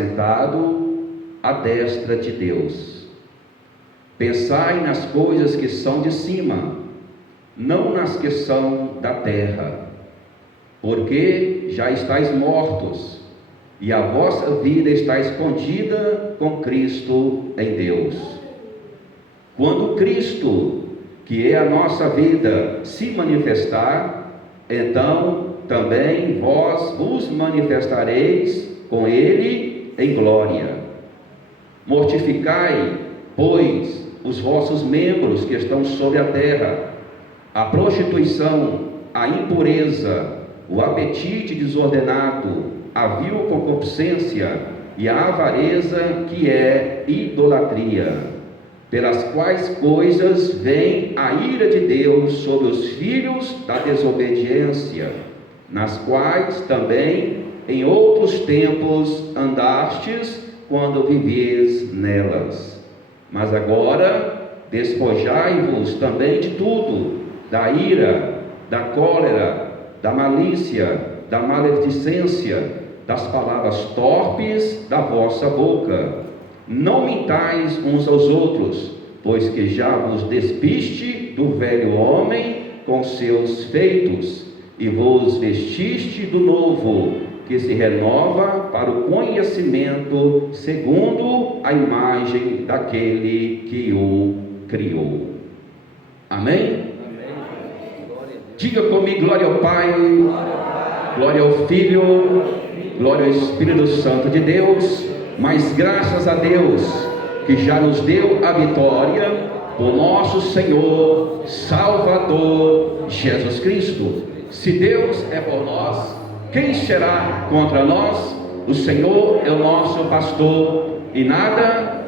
assentado à destra de Deus. Pensai nas coisas que são de cima, não nas que são da terra, porque já estáis mortos, e a vossa vida está escondida com Cristo em Deus. Quando Cristo, que é a nossa vida, se manifestar, então também vós vos manifestareis com Ele em glória. Mortificai, pois, os vossos membros que estão sobre a terra, a prostituição, a impureza, o apetite desordenado, a vil concupiscência e a avareza, que é idolatria, pelas quais coisas vem a ira de Deus sobre os filhos da desobediência, nas quais também em outros tempos andastes quando vivies nelas. Mas agora despojai-vos também de tudo, da ira, da cólera, da malícia, da maledicência, das palavras torpes da vossa boca. Não mintais uns aos outros, pois que já vos despiste do velho homem com seus feitos, e vos vestiste do novo, que se renova para o conhecimento segundo a imagem daquele que o criou. Amém? Diga comigo: glória ao Pai, glória ao Filho, glória ao Espírito Santo de Deus. Mas graças a Deus que já nos deu a vitória por nosso Senhor, Salvador, Jesus Cristo. Se Deus é por nós, quem será contra nós? O Senhor é o nosso pastor, e nada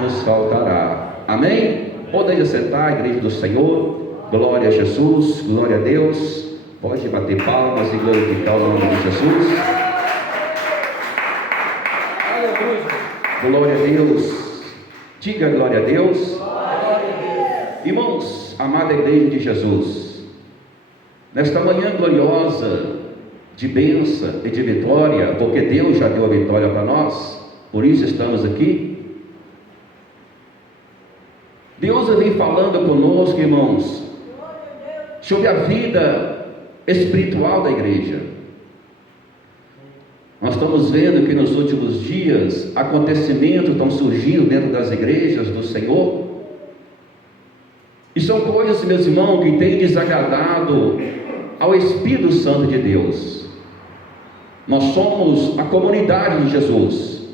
nos faltará. Amém? Podem assentar, igreja do Senhor. Glória a Jesus, glória a Deus. Pode bater palmas e glorificar o nome de Jesus. Glória a Deus. Diga glória a Deus. Irmãos, amada igreja de Jesus, nesta manhã gloriosa de bênção e de vitória, porque Deus já deu a vitória para nós, por isso estamos aqui. Deus vem falando conosco, irmãos, sobre a vida espiritual da igreja. Nós estamos vendo que nos últimos dias acontecimentos estão surgindo dentro das igrejas do Senhor, e são coisas, meus irmãos, que têm desagradado ao Espírito Santo de Deus. Nós somos a comunidade de Jesus,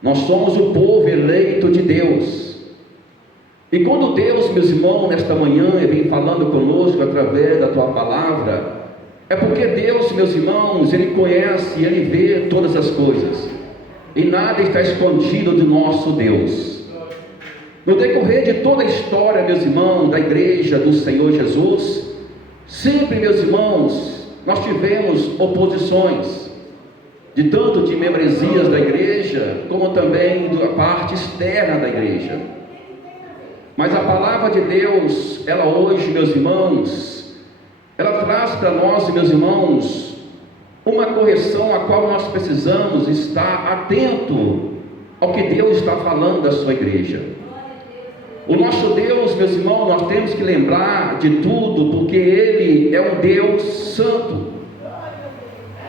nós somos o povo eleito de Deus, e quando Deus, meus irmãos, nesta manhã vem falando conosco através da tua palavra, é porque Deus, meus irmãos, Ele conhece e Ele vê todas as coisas, e nada está escondido de nosso Deus. No decorrer de toda a história, meus irmãos, da igreja do Senhor Jesus, sempre, meus irmãos, nós tivemos oposições, de tanto de membresias da igreja, como também da parte externa da igreja. Mas a palavra de Deus, ela hoje, meus irmãos, ela traz para nós, meus irmãos, uma correção a qual nós precisamos estar atento ao que Deus está falando da sua igreja. O nosso Deus, meus irmãos, nós temos que lembrar de tudo, porque Ele é um Deus santo.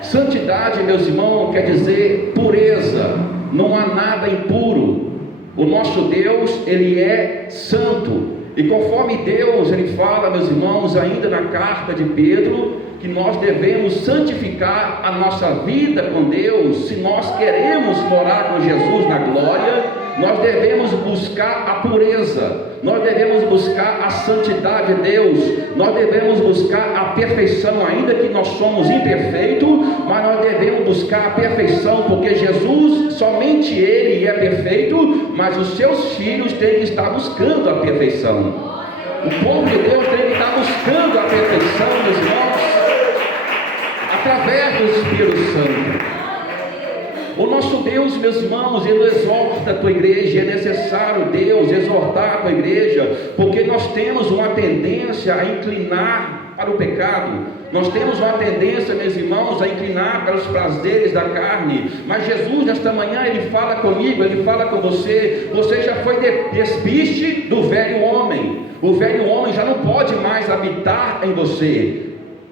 Santidade, meus irmãos, quer dizer pureza, não há nada impuro. O nosso Deus, Ele é santo, e conforme Deus, Ele fala, meus irmãos, ainda na carta de Pedro, que nós devemos santificar a nossa vida com Deus. Se nós queremos morar com Jesus na glória, nós devemos buscar a pureza, nós devemos buscar a santidade de Deus, nós devemos buscar a perfeição, ainda que nós somos imperfeitos, mas nós devemos buscar a perfeição, porque Jesus, somente Ele é perfeito, mas os seus filhos têm que estar buscando a perfeição. O povo de Deus tem que estar buscando a perfeição, meus irmãos, através do Espírito Santo. O nosso Deus, meus irmãos, Ele exorta a tua igreja. É necessário Deus exortar a tua igreja, porque nós temos uma tendência a inclinar para o pecado. Nós temos uma tendência, meus irmãos, a inclinar para os prazeres da carne. Mas Jesus, nesta manhã, Ele fala comigo, Ele fala com você. Você já foi despiste do velho homem. O velho homem já não pode mais habitar em você.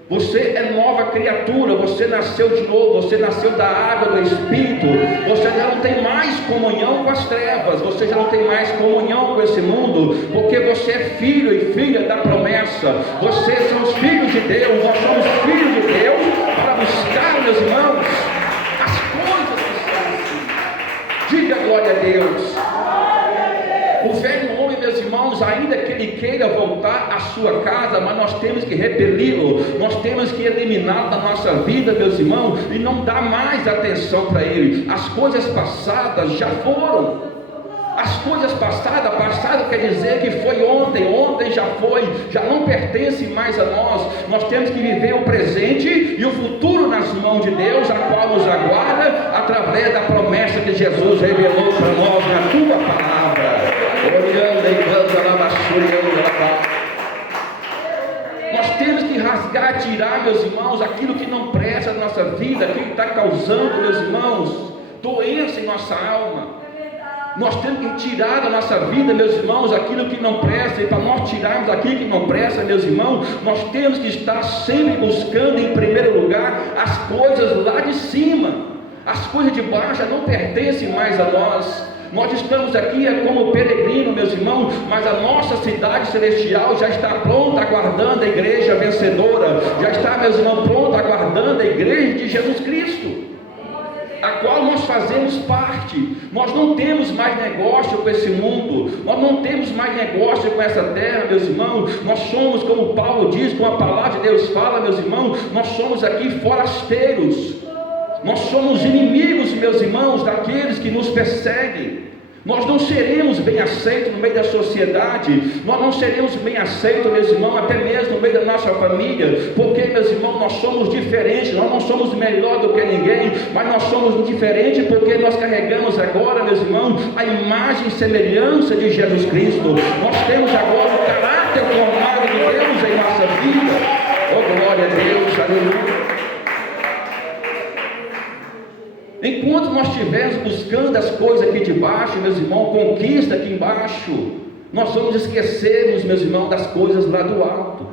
Você é nova criatura, você nasceu de novo, você nasceu da água do Espírito, você já não tem mais comunhão com as trevas, você já não tem mais comunhão com esse mundo, porque você é filho e filha da promessa, vocês são os filhos de Deus, nós somos filhos de Deus, para buscar, meus irmãos, as coisas que são assim. Diga glória a Deus. O velho homem, meus irmãos, ainda que ele queira voltar à sua casa, mas nós temos que repeli-lo, nós temos que eliminá-lo da nossa vida, meus irmãos, e não dar mais atenção para ele. As coisas passadas já foram. As coisas passadas, passado quer dizer que foi ontem, ontem já foi, já não pertence mais a nós. Nós temos que viver o presente e o futuro nas mãos de Deus, a qual nos aguarda através da promessa que Jesus revelou para nós na tua palavra. Nós temos que rasgar, tirar, meus irmãos, aquilo que não presta na nossa vida, aquilo que está causando, meus irmãos, doença em nossa alma. Nós temos que tirar da nossa vida, meus irmãos, aquilo que não presta. E para nós tirarmos aquilo que não presta, meus irmãos, nós temos que estar sempre buscando em primeiro lugar as coisas lá de cima. As coisas de baixo não pertencem mais a nós. Nós estamos aqui como peregrino, meus irmãos, mas a nossa cidade celestial já está pronta, aguardando a igreja vencedora. Já está, meus irmãos, pronta, aguardando a igreja de Jesus Cristo, a qual nós fazemos parte. Nós não temos mais negócio com esse mundo, nós não temos mais negócio com essa terra, meus irmãos. Nós somos, como Paulo diz, como a palavra de Deus fala, meus irmãos, nós somos aqui forasteiros, nós somos inimigos, meus irmãos, daqueles que nos perseguem. Nós não seremos bem aceitos no meio da sociedade, nós não seremos bem aceitos, meus irmãos, até mesmo no meio da nossa família, porque, meus irmãos, nós somos diferentes, nós não somos melhor do que ninguém, mas nós somos diferentes porque nós carregamos agora, meus irmãos, a imagem e semelhança de Jesus Cristo. Nós temos agora o caráter formado de Deus em nossa vida. Oh, glória a Deus, aleluia. Enquanto nós estivermos buscando as coisas aqui de baixo, meus irmãos, conquista aqui embaixo, nós vamos esquecermos, meus irmãos, das coisas lá do alto.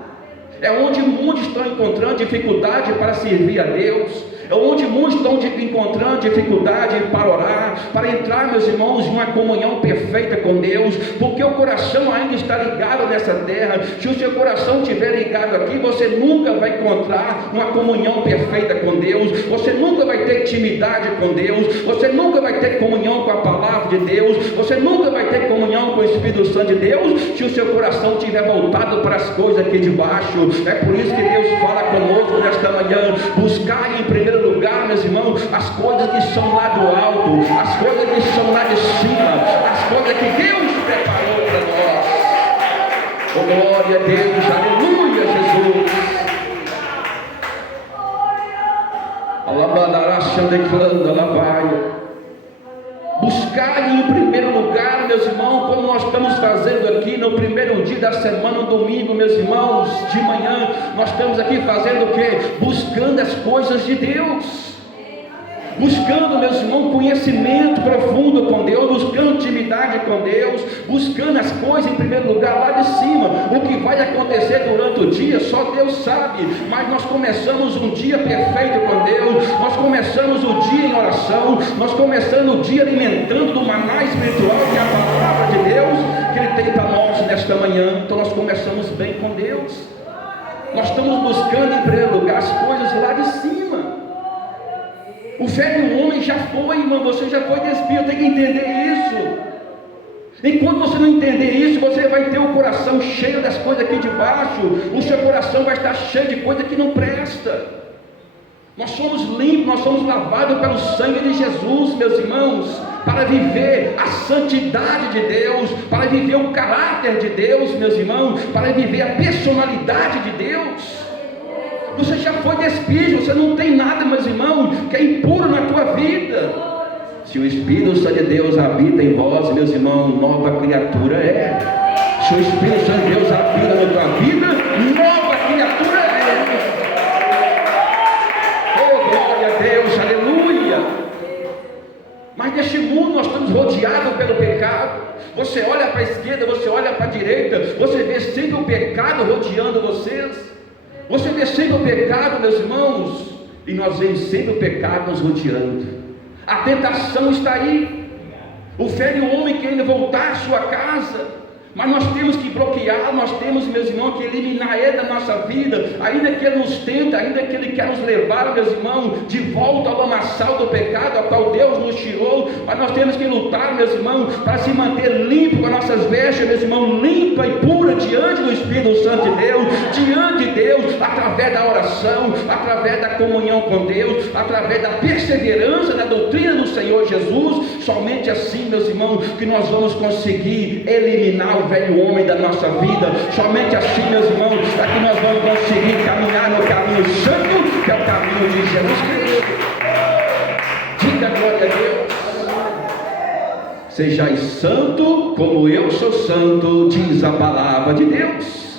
É onde muitos estão encontrando dificuldade para servir a Deus. É onde muitos estão encontrando dificuldade para orar, para entrar, meus irmãos, em uma comunhão perfeita com Deus, porque o coração ainda está ligado nessa terra. Se o seu coração estiver ligado aqui, você nunca vai encontrar uma comunhão perfeita com Deus, você nunca vai ter intimidade com Deus, você nunca vai ter comunhão com a palavra de Deus, você nunca vai ter comunhão com o Espírito Santo de Deus, se o seu coração estiver voltado para as coisas aqui de baixo. É por isso que Deus fala conosco nesta manhã: buscar em primeiro lugar, meus irmãos, as coisas que são lá do alto, as coisas que são lá de cima, as coisas que Deus preparou para nós. Oh, glória a Deus, aleluia, Jesus. Alabandará, declarando, alabai. Buscar em primeiro lugar, meus irmãos, como nós estamos fazendo aqui no primeiro dia da semana, no domingo, meus irmãos, de manhã, nós estamos aqui fazendo o quê? Buscando as coisas de Deus, buscando, meus irmãos, conhecimento profundo com Deus, buscando intimidade com Deus, buscando as coisas em primeiro lugar lá de cima. O que vai acontecer durante o dia, só Deus sabe, mas nós começamos um dia perfeito com Deus, nós começamos o dia em oração, nós começamos o dia alimentando do maná espiritual, que é a palavra de Deus, que Ele tem para nós nesta manhã. Então nós começamos bem com Deus, nós estamos buscando em primeiro lugar as coisas lá de cima. O velho homem já foi, irmão, você já foi despido, tem que entender isso. Enquanto você não entender isso, você vai ter o coração cheio das coisas aqui de baixo, o seu coração vai estar cheio de coisa que não presta. Nós somos limpos, nós somos lavados pelo sangue de Jesus, meus irmãos, para viver a santidade de Deus, para viver o caráter de Deus, meus irmãos, para viver a personalidade de Deus. Você já foi despido, você não tem nada, meus irmãos, que é impuro na tua vida. Se o Espírito Santo de Deus habita em vós, meus irmãos, nova criatura é. Se o Espírito Santo de Deus habita na tua vida, nova criatura é. neste mundo nós estamos rodeados pelo pecado. Você olha para a esquerda, você olha para a direita, você vê sempre o pecado rodeando vocês. Você vê sempre o pecado, meus irmãos, e nós vemos sempre o pecado nos rodeando. A tentação está aí. O velho homem querendo voltar à sua casa, mas nós temos que bloquear, nós temos, meus irmãos, que eliminar ele da nossa vida, ainda que ele nos tenta, ainda que ele quer nos levar, meus irmãos, de volta ao lamaçal do pecado, ao qual Deus nos tirou, mas nós temos que lutar, meus irmãos, para se manter limpo com as nossas vestes, meus irmãos, limpa e pura diante do Espírito Santo de Deus, diante de Deus, através da oração, através da comunhão com Deus, através da perseverança na doutrina do Senhor Jesus. Somente assim, meus irmãos, que nós vamos conseguir eliminar o velho homem da nossa vida. Somente assim, meus irmãos, é que nós vamos conseguir caminhar no caminho santo, que é o caminho de Jesus Cristo. Diga glória a Deus. Sejais santo como eu sou santo, diz a palavra de Deus.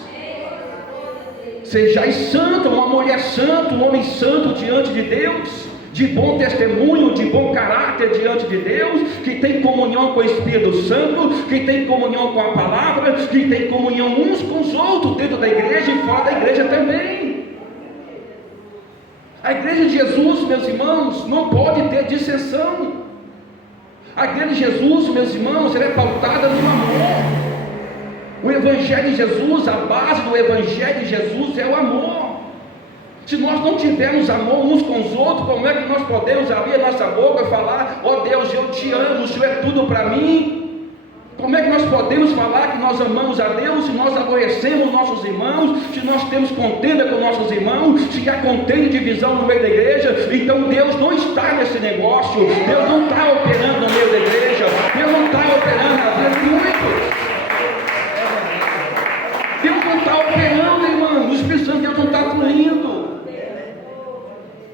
Sejais santo, uma mulher santa, um homem santo diante de Deus, de bom testemunho, de bom caráter diante de Deus, que tem comunhão com o Espírito Santo, que tem comunhão com a palavra, que tem comunhão uns com os outros, dentro da igreja e fora da igreja também. A igreja de Jesus, meus irmãos, não pode ter dissensão. A igreja de Jesus, meus irmãos, ela é pautada no amor. O Evangelho de Jesus, a base do Evangelho de Jesus é o amor. Se nós não tivermos amor uns com os outros, como é que nós podemos abrir a nossa boca e falar: ó Deus, eu te amo, o Senhor é tudo para mim? Como é que nós podemos falar que nós amamos a Deus se nós aborrecemos nossos irmãos, se nós temos contenda com nossos irmãos, se há contenda e divisão no meio da igreja? Então Deus não está nesse negócio, Deus não está operando no meio da igreja, Deus não está operando na vida de muitos. Deus não está operando, irmão, o Espírito Santo de Deus não está fluindo.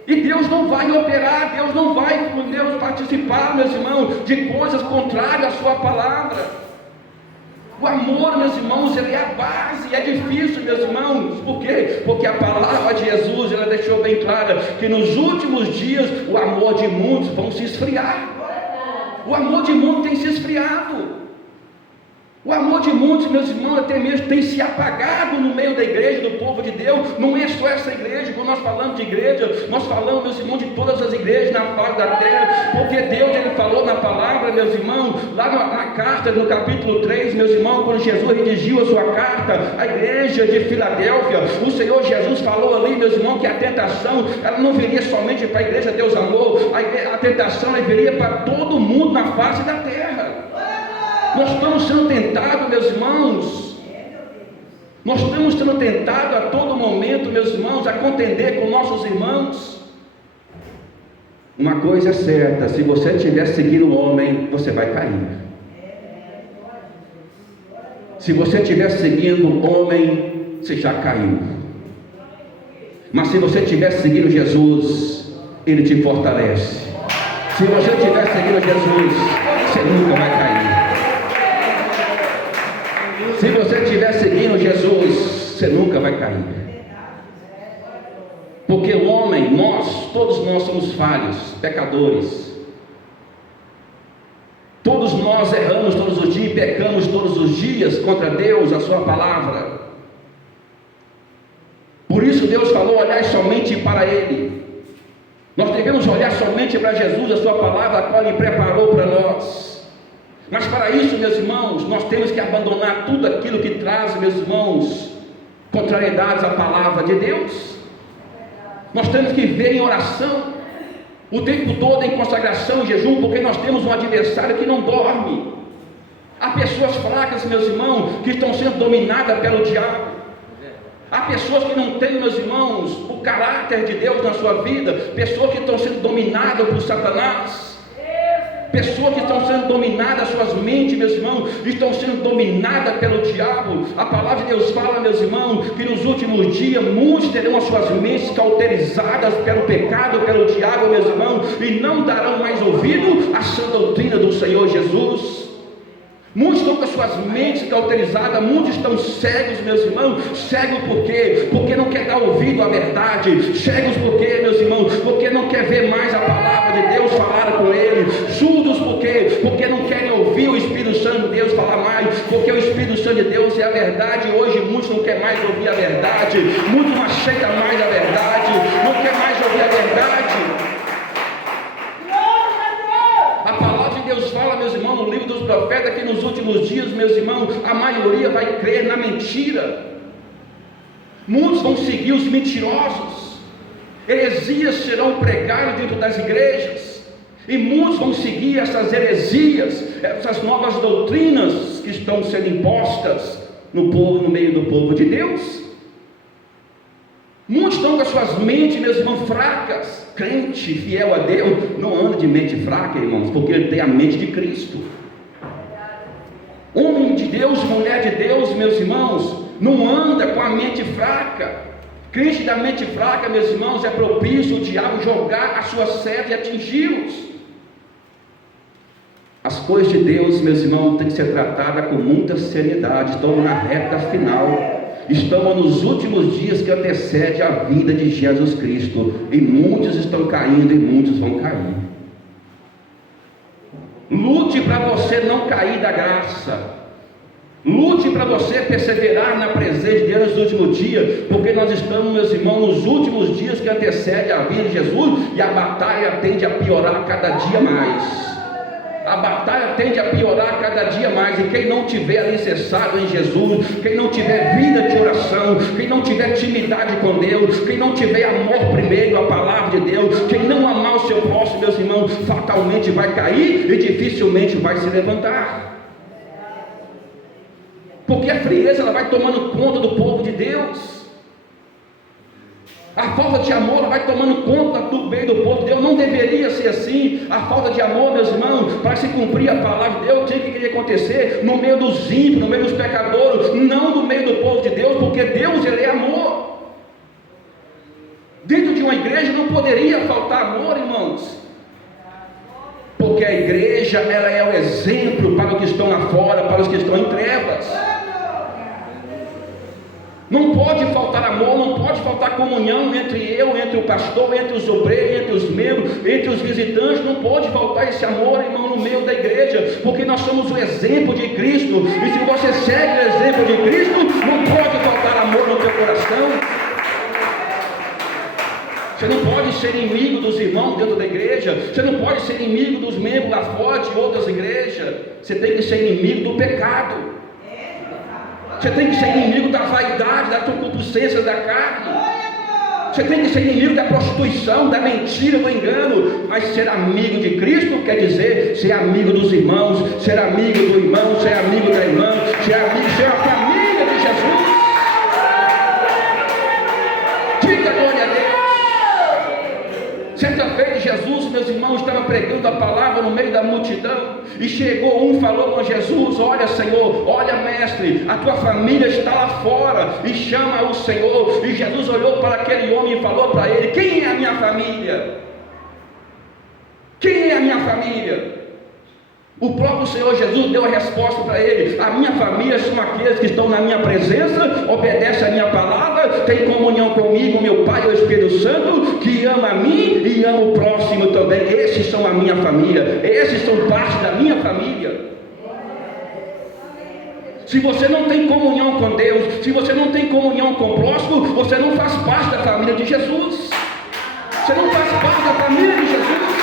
E Deus não vai operar, Deus não vai, Deus, participar, meus irmãos, de coisas contrárias à sua palavra. O amor, meus irmãos, ele é a base, é difícil, meus irmãos. Por quê? Porque a palavra de Jesus, ela deixou bem clara que nos últimos dias o amor de muitos vão se esfriar. O amor de muitos tem se esfriado. O amor de muitos, meus irmãos, até mesmo tem se apagado no meio da igreja, do povo de Deus. Não é só essa igreja. Quando nós falamos de igreja, nós falamos, meus irmãos, de todas as igrejas na face da terra, porque Deus, ele falou na palavra, meus irmãos, lá na carta, no capítulo 3, meus irmãos, quando Jesus redigiu a sua carta à igreja de Filadélfia, o Senhor Jesus falou ali, meus irmãos, que a tentação, ela não viria somente para a igreja Deus amor, a tentação, ela viria para todo mundo na face da terra. Nós estamos sendo tentados, meus irmãos. Nós estamos sendo tentados a todo momento, meus irmãos, a contender com nossos irmãos. Uma coisa é certa: se você estiver seguindo o homem, você vai cair. Se você estiver seguindo o homem, você já caiu. Mas se você estiver seguindo Jesus, ele te fortalece. Se você estiver seguindo Jesus, você nunca vai cair. Se você estiver seguindo Jesus, você nunca vai cair. Porque o homem, todos nós somos falhos, pecadores. Todos nós erramos todos os dias, pecamos todos os dias contra Deus, a sua palavra. Por isso Deus falou: olhar somente para Ele. Nós devemos olhar somente para Jesus, a sua palavra, a qual Ele preparou para nós. Mas para isso, meus irmãos, nós temos que abandonar tudo aquilo que traz, meus irmãos, contrariedades à palavra de Deus. Nós temos que viver em oração, o tempo todo em consagração e jejum, porque nós temos um adversário que não dorme. Há pessoas fracas, meus irmãos, que estão sendo dominadas pelo diabo. Há pessoas que não têm, meus irmãos, o caráter de Deus na sua vida, pessoas que estão sendo dominadas por Satanás. Pessoas que estão sendo dominadas, suas mentes, meus irmãos, estão sendo dominadas pelo diabo. A palavra de Deus fala, meus irmãos, que nos últimos dias muitos terão as suas mentes cauterizadas pelo pecado, pelo diabo, meus irmãos, e não darão mais ouvido à sã doutrina do Senhor Jesus. Muitos estão com as suas mentes cauterizadas, muitos estão cegos, meus irmãos. Cegos por quê? Porque não quer dar ouvido à verdade. Cegos por quê, meus irmãos? Porque não quer ver mais a palavra de Deus falar com ele. Surdos por quê? porque o Espírito Santo de Deus é a verdade. Hoje muitos não querem mais ouvir a verdade, muitos não aceitam mais a verdade, não querem mais ouvir a verdade. A palavra de Deus fala, meus irmãos, no livro dos profetas, que nos últimos dias, meus irmãos, a maioria vai crer na mentira. Muitos vão seguir os mentirosos, heresias serão pregadas dentro das igrejas, e muitos vão seguir essas heresias, essas novas doutrinas que estão sendo impostas no povo, no meio do povo de Deus. Muitos estão com as suas mentes, meus irmãos, fracas. Crente fiel a Deus não anda de mente fraca, irmãos, porque ele tem a mente de Cristo. Homem de Deus, mulher de Deus, meus irmãos, não anda com a mente fraca. Crente da mente fraca, meus irmãos, é propício o diabo jogar a sua seta e atingi-los. As coisas de Deus, meus irmãos, têm que ser tratadas com muita seriedade. Estamos na reta final, estamos nos últimos dias que antecede a vida de Jesus Cristo, e muitos estão caindo e muitos vão cair. Lute para você não cair da graça. Lute para você perseverar na presença de Deus nos últimos dias, porque nós estamos, meus irmãos, nos últimos dias que antecede a vida de Jesus, e a batalha tende a piorar cada dia mais. A batalha tende a piorar cada dia mais, e quem não tiver alicerçado em Jesus, quem não tiver vida de oração, quem não tiver intimidade com Deus, quem não tiver amor primeiro à palavra de Deus, quem não amar o seu próximo, meus irmãos, fatalmente vai cair e dificilmente vai se levantar. Porque a frieza, ela vai tomando conta do povo de Deus. A falta de amor, ela vai tomando conta do meio do povo de Deus. Não deveria ser assim. A falta de amor, meus irmãos, para se cumprir a palavra de Deus, tinha que acontecer no meio dos ímpios, no meio dos pecadores, não no meio do povo de Deus, porque Deus, ele é amor. Dentro de uma igreja não poderia faltar amor, irmãos, porque a igreja, ela é o exemplo para os que estão lá fora, para os que estão em trevas. Não pode faltar amor, não pode faltar comunhão entre o pastor, entre os obreiros, entre os membros, entre os visitantes. Não pode faltar esse amor, irmão, no meio da igreja, porque nós somos o exemplo de Cristo, e se você segue o exemplo de Cristo, não pode faltar amor no teu coração. Você não pode ser inimigo dos irmãos dentro da igreja, você não pode ser inimigo dos membros lá fora de outras igrejas. Você tem que ser inimigo do pecado. Você tem que ser inimigo da vaidade, da concupiscência da carne. Você tem que ser inimigo da prostituição, da mentira, do engano. Mas ser amigo de Cristo quer dizer ser amigo dos irmãos, ser amigo do irmão, ser amigo da irmã, ser amigo, ser a família de Jesus. Diga glória a Deus. Certa vez Jesus, meus irmãos, estava pregando a palavra no meio da multidão, e chegou um, falou com Jesus: olha, Senhor, olha, mestre, a tua família está lá fora, e chama o Senhor. E Jesus olhou para aquele homem e falou para ele: quem é a minha família? Quem é a minha família? O próprio Senhor Jesus deu a resposta para ele: a minha família são aqueles que estão na minha presença, obedecem a minha palavra, têm comunhão comigo, meu Pai e o Espírito Santo, que ama a mim e ama o próximo também. Esses são a minha família, esses são parte da minha família. Se você não tem comunhão com Deus, se você não tem comunhão com o próximo, você não faz parte da família de Jesus. Você não faz parte da família de Jesus.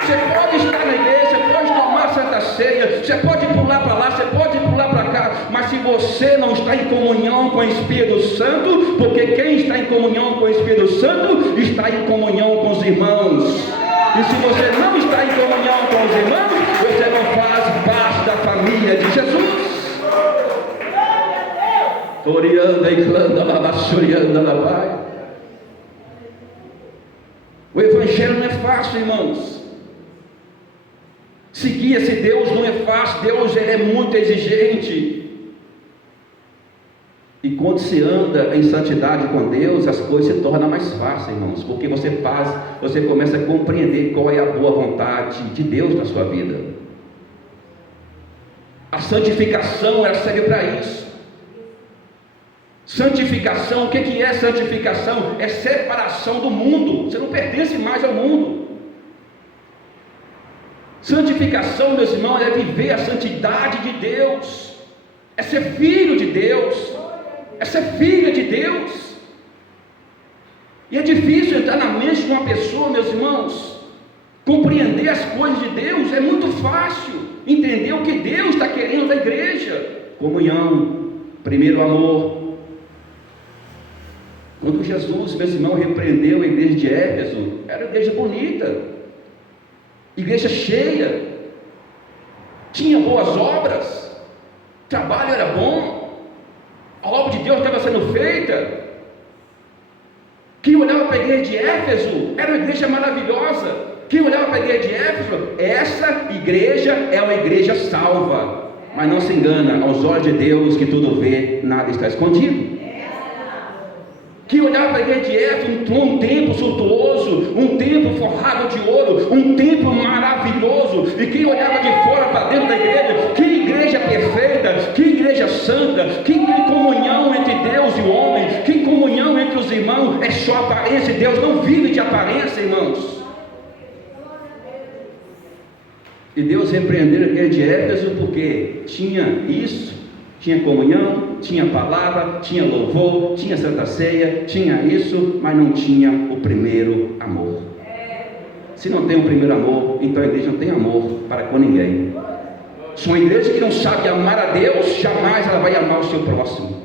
Você pode estar na igreja, você pode tomar Santa Ceia, você pode pular para lá, você pode pular para cá, mas se você não está em comunhão com o Espírito Santo, porque quem está em comunhão com o Espírito Santo está em comunhão com os irmãos. E se você não está em comunhão com os irmãos, você não faz parte da família de Jesus. Orianda e clando, alabaçorianda, alabai. O evangelho não é fácil, irmãos. Seguir esse Deus não é fácil. Deus, ele é muito exigente. E quando se anda em santidade com Deus, as coisas se tornam mais fáceis, irmãos, porque você começa a compreender qual é a boa vontade de Deus na sua vida. A santificação, ela serve para isso. Santificação, o que é santificação? É separação do mundo. Você não pertence mais ao mundo. Santificação, meus irmãos, é viver a santidade de Deus, é ser filho de Deus, é ser filha de Deus. E é difícil entrar na mente de uma pessoa, meus irmãos, compreender as coisas de Deus. É muito fácil entender o que Deus está querendo da igreja: comunhão, primeiro amor. Quando Jesus, meus irmãos, repreendeu a igreja de Éfeso, era uma igreja bonita, igreja cheia, tinha boas obras, o trabalho era bom, a obra de Deus estava sendo feita. Quem olhava para a igreja de Éfeso era uma igreja maravilhosa. Quem olhava para a igreja de Éfeso, essa igreja é uma igreja salva. Mas não se engana, aos olhos de Deus que tudo vê, nada está escondido. Que olhava para a igreja de Éfeso, um templo suntuoso, um templo forrado de ouro, um templo maravilhoso. E quem olhava de fora para dentro da igreja, que igreja perfeita, que igreja santa, que comunhão entre Deus e o homem, que comunhão entre os irmãos. É só aparência. Deus não vive de aparência, irmãos. E Deus repreendeu a igreja de Éfeso porque tinha isso. Tinha comunhão, tinha palavra, tinha louvor, tinha santa ceia, tinha isso, mas não tinha o primeiro amor. Se não tem o primeiro amor, então a igreja não tem amor para com ninguém. Se uma igreja que não sabe amar a Deus, jamais ela vai amar o seu próximo.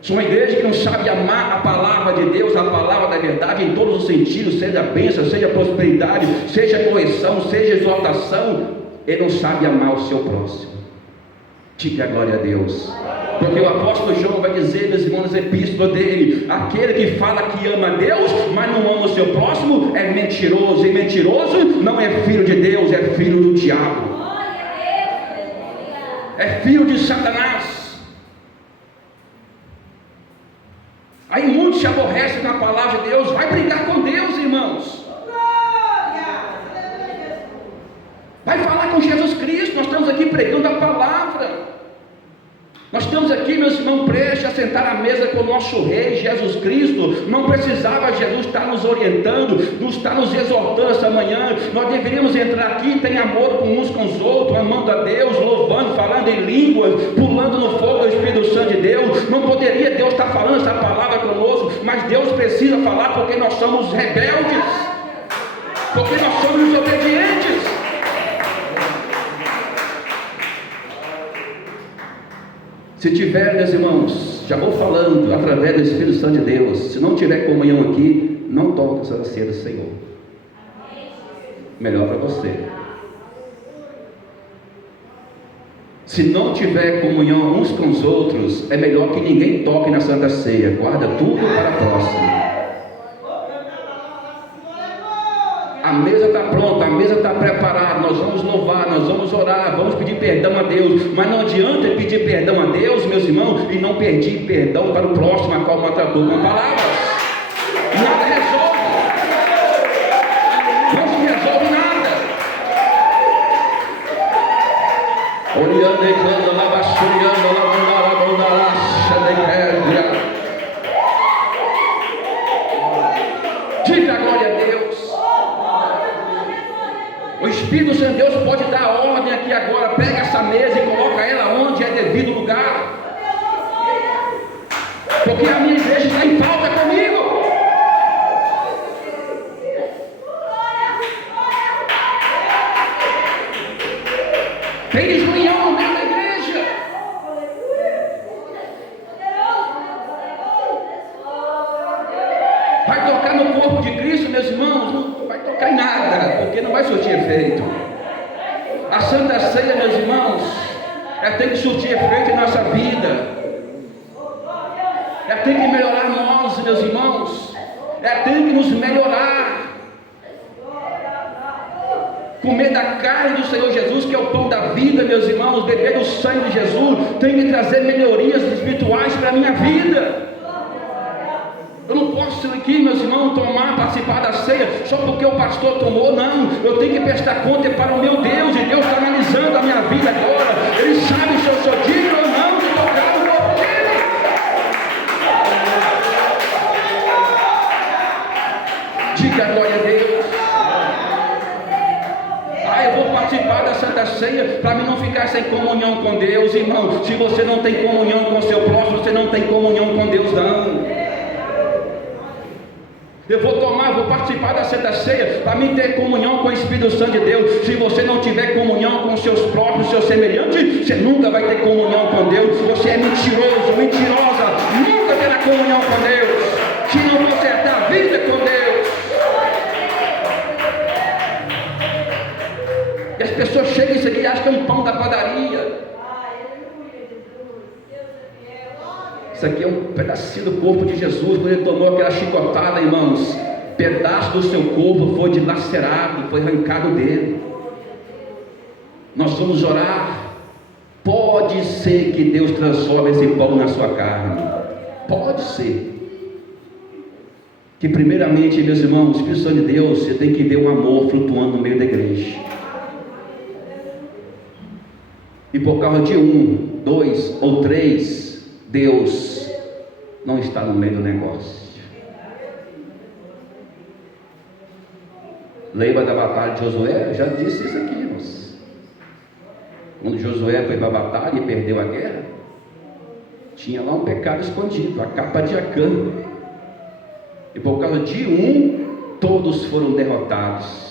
Se uma igreja que não sabe amar a palavra de Deus, a palavra da verdade em todos os sentidos, seja bênção, seja prosperidade, seja correção, seja exortação, ele não sabe amar o seu próximo. Diga a glória a Deus, porque o apóstolo João vai dizer, meus irmãos, na epístola dele: aquele que fala que ama a Deus, mas não ama o seu próximo, é mentiroso, e mentiroso não é filho de Deus, é filho do diabo, é filho de Satanás. Aí muitos se aborrecem na palavra de Deus, vai brigar com Deus, irmãos, vai falar com Jesus Cristo. Nós estamos aqui pregando a palavra, nós estamos aqui, meus irmãos, prestes a sentar à mesa com o nosso Rei Jesus Cristo. Não precisava Jesus estar nos orientando, estar nos exortando essa manhã. Nós deveríamos entrar aqui, tem amor com uns com os outros, amando a Deus, louvando, falando em línguas, pulando no fogo do Espírito Santo de Deus. Não poderia Deus estar falando essa palavra conosco, mas Deus precisa falar porque nós somos rebeldes, porque nós somos desobedientes. Se tiver, meus irmãos, já vou falando através do Espírito Santo de Deus, se não tiver comunhão aqui, não toque essa ceia do Senhor. Melhor para você. Se não tiver comunhão uns com os outros, é melhor que ninguém toque na Santa Ceia. Guarda tudo para a próxima. A mesa está pronta, a mesa está preparada, nós vamos louvar, nós vamos orar, vamos pedir perdão a Deus, mas não adianta pedir perdão a Deus, meus irmãos, e não pedir perdão para o próximo, a qual maltratou com palavras. Nada resolve, não se resolve nada. Olhando e quando lá vasculhando, lá diga a glória a Deus. O Espírito Santo de Deus pode dar ordem aqui agora: pega essa mesa e coloca ela onde é devido lugar, porque a minha igreja está em falta comigo. Tem desunião no meio da igreja. Vai tocar no corpo de Cristo, meus irmãos? Não vai tocar em nada, porque não vai surtir efeito. A Santa Ceia, meus irmãos, tem que surtir efeito em nossa vida. Tem que melhorar nós, meus irmãos. Tem que nos melhorar. Comer da carne do Senhor Jesus, que é o pão da vida, meus irmãos, beber do sangue de Jesus, tem que trazer melhorias espirituais para a minha vida. Eu não posso aqui, meus irmãos, participar da ceia só porque o pastor tomou. Não, eu tenho que prestar conta para o meu Deus, e Deus está analisando a minha vida agora. Ele sabe se eu sou digno ou não de tocar no corpo dele. Diga a glória a Deus. Eu vou participar da Santa Ceia para mim não ficar sem comunhão com Deus. Irmão, se você não tem comunhão com o seu próximo, você não tem comunhão com Deus não. Eu vou participar da Santa Ceia para mim ter comunhão com o Espírito Santo de Deus. Se você não tiver comunhão com os seus próprios, seus semelhantes, você nunca vai ter comunhão com Deus. Você é mentiroso, mentirosa, nunca terá comunhão com Deus. Se não consertar a vida com Deus. E as pessoas chegam isso aqui e acham que é um pão da padaria. Isso aqui é um pedacinho do corpo de Jesus. Quando ele tomou aquela chicotada, irmãos, pedaço do seu corpo foi dilacerado, foi arrancado dele. Nós vamos orar. Pode ser que Deus transforme esse pão na sua carne. Pode ser. Que primeiramente, meus irmãos, o Espírito Santo de Deus, você tem que ver um amor flutuando no meio da igreja. E por causa de 1, 2 ou 3, Deus não está no meio do negócio. Lembra da batalha de Josué? Eu já disse isso aqui, irmãos. Quando Josué foi para a batalha e perdeu a guerra, tinha lá um pecado escondido, a capa de Acã. E por causa de 1, todos foram derrotados.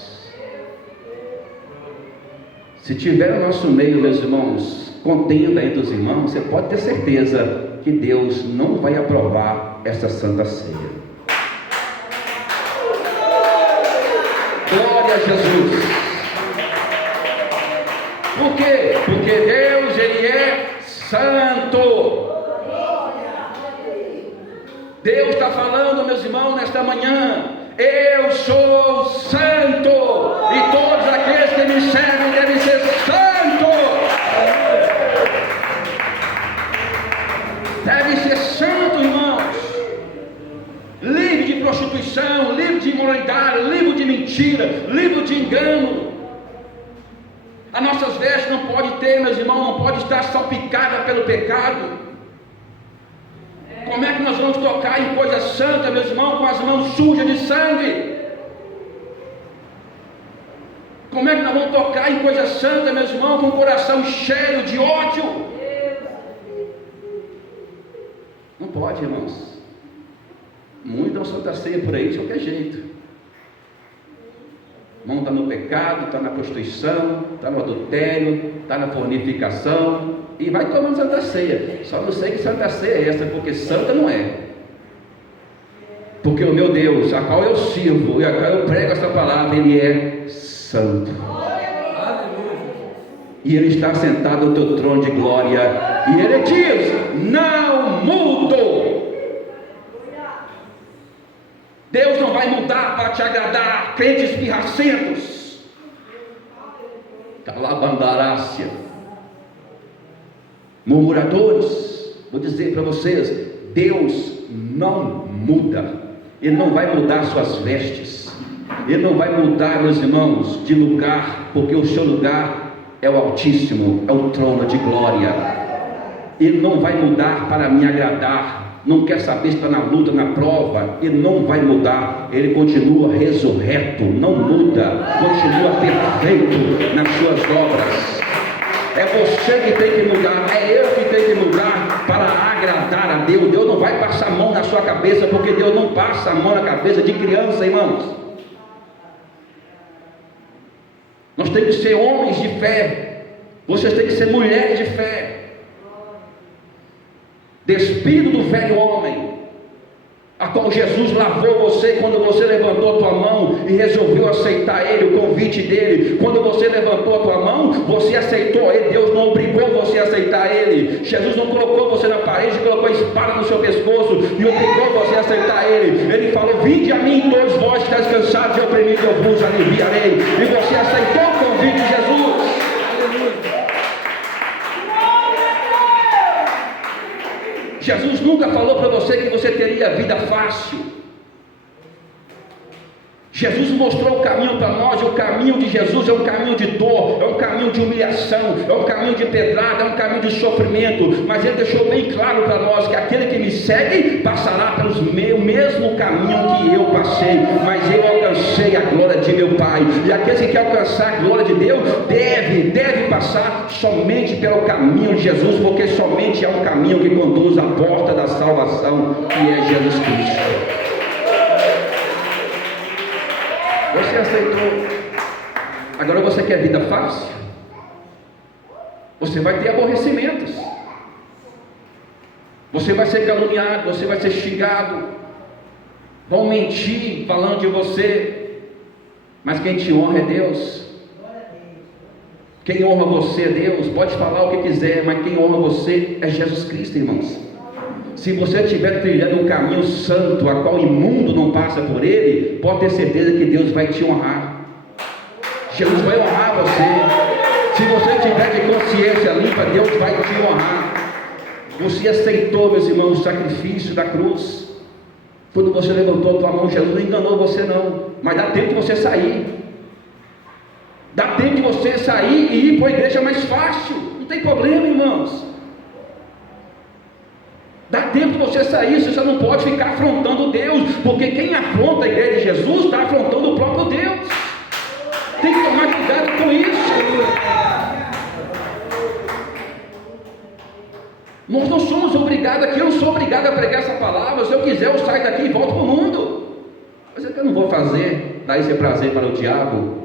Se tiver no nosso meio, meus irmãos, contenda entre os irmãos, você pode ter certeza que Deus não vai aprovar essa Santa Ceia. Glória a Jesus. Por quê? Porque Deus, Ele é santo. Deus está falando, meus irmãos, nesta manhã: eu sou santo, e todos aqueles que me servem devem ser santos. Deve ser santo, irmãos. Livre de prostituição, livre de imoralidade, livre de mentira, livre de engano. As nossas vestes não pode ter, meus irmãos, não pode estar salpicada pelo pecado. Como é que nós vamos tocar em coisa santa, meus irmãos, com as mãos sujas de sangue? Como é que nós vamos tocar em coisa santa, meus irmãos, com o coração cheio de ódio? Não pode, irmãos. Muitos dão Santa Ceia por aí de qualquer jeito. Irmão está no pecado, está na prostituição, está no adultério, está na fornicação, e vai tomando Santa Ceia. Só não sei que Santa Ceia é essa, porque santa não é. Porque o meu Deus, a qual eu sirvo e a qual eu prego essa palavra, Ele é santo. E Ele está sentado no teu trono de glória, e Ele diz: não mudo. Deus não vai mudar para te agradar, crentes pirracentos, calabandarácia, murmuradores. Vou dizer para vocês: Deus não muda. Ele não vai mudar suas vestes, Ele não vai mudar, meus irmãos, de lugar, porque o seu lugar é o Altíssimo, é o trono de glória. Ele não vai mudar para me agradar. Não quer saber se está na luta, na prova. Ele não vai mudar. Ele continua ressurreto, não muda, continua perfeito nas suas obras. É você que tem que mudar, é eu que tenho que mudar para agradar a Deus. Deus não vai passar a mão na sua cabeça, porque Deus não passa a mão na cabeça de criança, irmãos. Nós temos que ser homens de fé, vocês têm que ser mulheres de fé, despido do velho homem, a qual Jesus lavou você quando você levantou a tua mão e resolveu aceitar Ele, o convite dEle. Quando você levantou a tua mão, você aceitou Ele. Deus não obrigou você a aceitar Ele. Jesus não colocou você na parede, colocou a espada no seu pescoço e obrigou você a aceitar Ele. Ele falou: vinde a mim todos vós que estáis cansados e oprimidos, eu vos aliviarei. E você aceitou o convite de Jesus. Jesus nunca falou para você que você teria vida fácil. Jesus mostrou o caminho para nós, e o caminho de Jesus é um caminho de dor, é um caminho de humilhação, é um caminho de pedrada, é um caminho de sofrimento, mas Ele deixou bem claro para nós que aquele que me segue passará pelo mesmo caminho que eu passei, mas eu alcancei a glória de meu Pai, e aquele que quer alcançar a glória de Deus, deve passar somente pelo caminho de Jesus, porque somente é um caminho que conduz à porta da salvação, que é Jesus Cristo. Você aceitou, agora você quer vida fácil? Você vai ter aborrecimentos, você vai ser caluniado, você vai ser xingado, vão mentir falando de você, mas quem te honra é Deus. Quem honra você é Deus. Pode falar o que quiser, mas quem honra você é Jesus Cristo, irmãos. Se você estiver trilhando um caminho santo, a qual imundo não passa por ele, pode ter certeza que Deus vai te honrar. Jesus vai honrar você. Se você tiver de consciência limpa, Deus vai te honrar. Você aceitou, meus irmãos, o sacrifício da cruz. Quando você levantou a tua mão, Jesus não enganou você não, mas dá tempo de você sair. Dá tempo de você sair e ir para a igreja mais fácil. Não tem problema, irmãos. Dá tempo de você sair, você só não pode ficar afrontando Deus, porque quem afronta a igreja de Jesus está afrontando o próprio Deus. Tem que tomar cuidado com isso. Nós não somos obrigados aqui, eu não sou obrigado a pregar essa palavra. Se eu quiser, eu saio daqui e volto para o mundo. Mas é que eu não vou fazer, dar esse prazer para o diabo.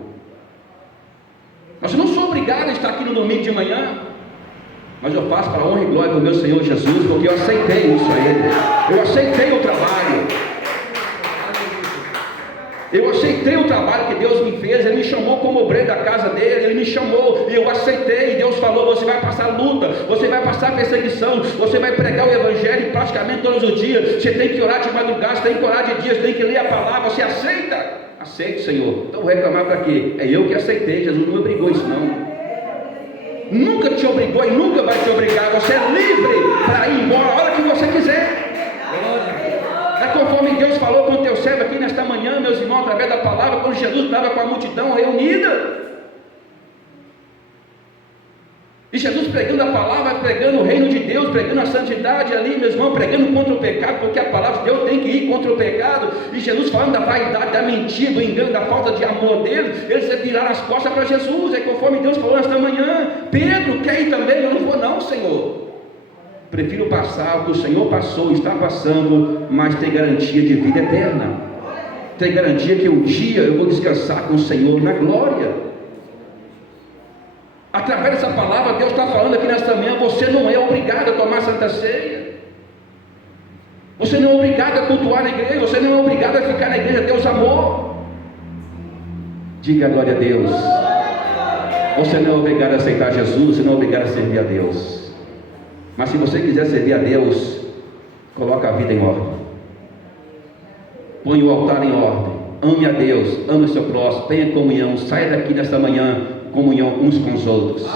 Mas eu não sou obrigado a estar aqui no domingo de manhã, mas eu faço para a honra e glória do meu Senhor Jesus, porque eu aceitei isso a Ele. Eu aceitei o trabalho. Eu aceitei o trabalho que Deus me fez. Ele me chamou como obreiro da casa dele. Ele me chamou e eu aceitei. E Deus falou: você vai passar luta, você vai passar perseguição, você vai pregar o Evangelho praticamente todos os dias. Você tem que orar de madrugada, você tem que orar de dia, você tem que ler a palavra. Você aceita? Aceito, Senhor. Então vou reclamar para quê? É eu que aceitei. Jesus não me obrigou isso não. Nunca te obrigou e nunca vai te obrigar. Você é livre para ir embora a hora que você quiser. É conforme Deus falou com o teu servo aqui nesta manhã, meus irmãos, através da palavra, quando Jesus estava com a multidão reunida. E Jesus pregando a palavra, pregando o reino de Deus, pregando a santidade ali, meus irmãos, pregando contra o pecado, porque a palavra de Deus tem que ir contra o pecado. E Jesus falando da vaidade, da mentira, do engano, da falta de amor deles, eles viraram as costas para Jesus. É conforme Deus falou nesta manhã: Pedro, quer ir também? Eu não vou não, Senhor. Prefiro passar o que o Senhor passou, está passando, mas tem garantia de vida eterna. Tem garantia que um dia eu vou descansar com o Senhor na glória. Através dessa palavra, Deus está falando aqui nesta manhã: você não é obrigado a tomar Santa Ceia, você não é obrigado a cultuar na igreja, você não é obrigado a ficar na igreja. Deus amor. Diga glória a Deus. Você não é obrigado a aceitar Jesus, você não é obrigado a servir a Deus. Mas se você quiser servir a Deus, coloca a vida em ordem, põe o altar em ordem, ame a Deus, ame o seu próximo, tenha comunhão, saia daqui nesta manhã comunhão uns com os outros.